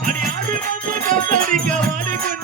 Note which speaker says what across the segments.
Speaker 1: அடி ஆடி வந்து கத்தடிக்க வாடி கொண்டு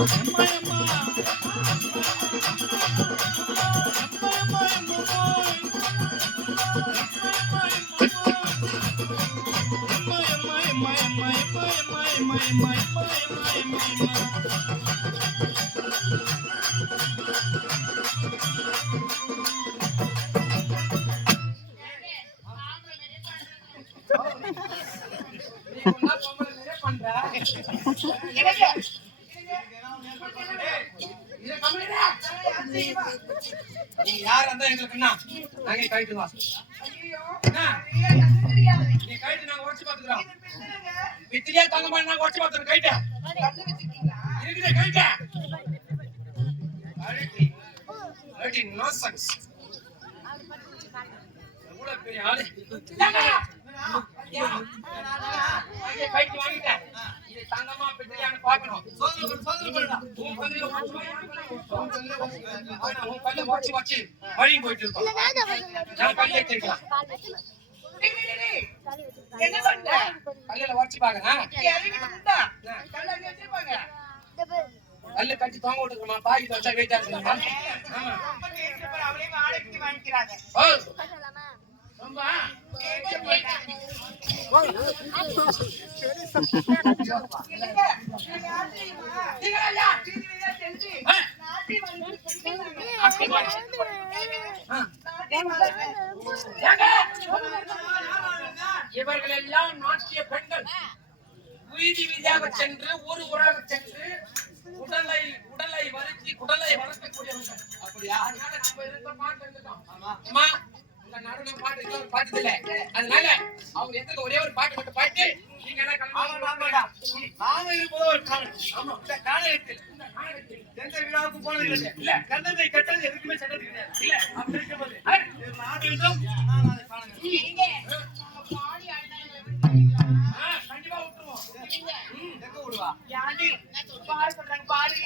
Speaker 1: பண்ற
Speaker 2: நீ யார் அந்த எங்களுக்கு என்ன நாங்க கைட்டு வா நீ கைட்டு நாங்க உடச்சு பாத்துக்கிறோம் வித்திரியா தங்க மாதிரி நாங்க உடச்சு இருக்குது நோ சக்ஸ் எவ்வளவு பெரிய ஆளு தங்கமா பெற்றியான்னு பார்க்கணும். உன் வச்சு வழி போயிட்டு இருக்கோம் நான்
Speaker 3: என்ன
Speaker 2: உடச்சு பாக்குறேன் கல்லு கட்டி தொங்க விட்டுருக்கமா பாக்கி வச்சா வெயிட்டா இருக்குமா?
Speaker 3: வாடகைக்கு வாங்கிக்கிறாங்க
Speaker 2: ஓ. ரொம்ப. இவர்கள் எல்லாம் நாட்டிய பெண்கள். வீதி வீதியாக சென்று ஊர் ஊராக சென்று உடலை உடலை வருத்தி குடலை வளர்க்கக்கூடியவர்கள். அப்படியா? அதனால நம்ம இருந்த பாட்டு நடனம் பாட்டு பாட்டு இல்ல. அதனால அவங்க எந்த ஒரே ஒரு பாட்டு மட்டும் பாட்டு நீங்க
Speaker 4: நாம இருப்பதோ ஒரு காலம்
Speaker 2: ஆமா
Speaker 4: இந்த
Speaker 2: காலகத்தில்
Speaker 4: எந்த விழாவுக்கு போனது இல்லை.
Speaker 2: இல்ல.
Speaker 4: கண்டதை கெட்டது எதுக்குமே சென்றது கிடையாது
Speaker 2: இல்ல.
Speaker 4: அப்படி இருக்கும்போது
Speaker 2: நான்
Speaker 4: வேண்டும் கண்டிப்பா விட்டுருவோம். எங்க விடுவா? யாரு? பாரு
Speaker 3: சொல்றாங்க பாரு